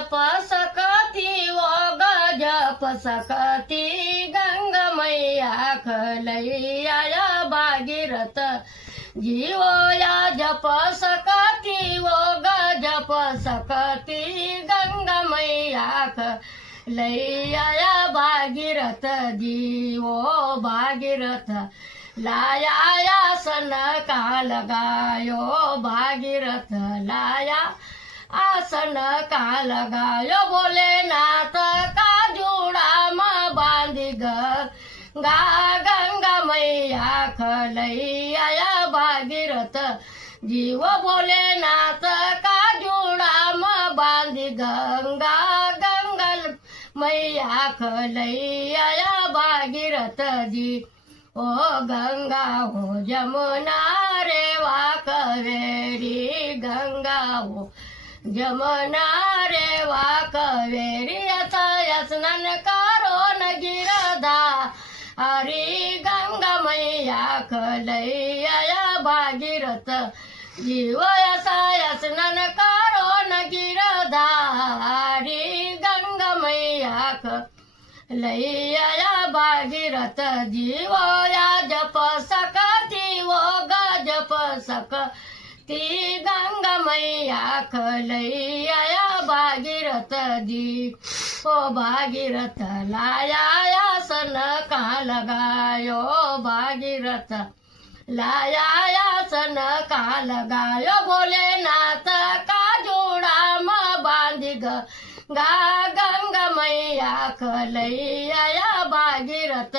जप सकती वो जप सकती गंगा मैया खलैया भागीरथ जीवो या जप सकती वो जप सकती गंगा मैया खलैया भागीरथ जीवो भागीरथ लाया सन का लगायो भागीरथ लाया आसन का लगायो भोलेनाथ का जोड़ा में बांधी गंगा गंगा मैया खलैया भागीरथ जीव भोलेनाथ का जोड़ा में बांधी गंगा गंगा मैया खलैया भागीरथ जी ओ गंगा हो जमुना रेवा कावेरी गंगा हो जमुना रेवा कावेरी स्नान करो न गिरधा हरी गंगा मैया खलैया भागीरथ जीव स्नान करो न गिरधा हरी गंगा मैया लैया भागीरथ जीवो या जप सकती वो जप सकती गंगा मैया खलैया भागीरथ जी ओ भागीरथ लाया सन का लगायो भागीरथ लाया सन का लगायो भोलेनाथ का जोड़ा में बांधी गंगा गंगा मैया खलैया भागीरथ।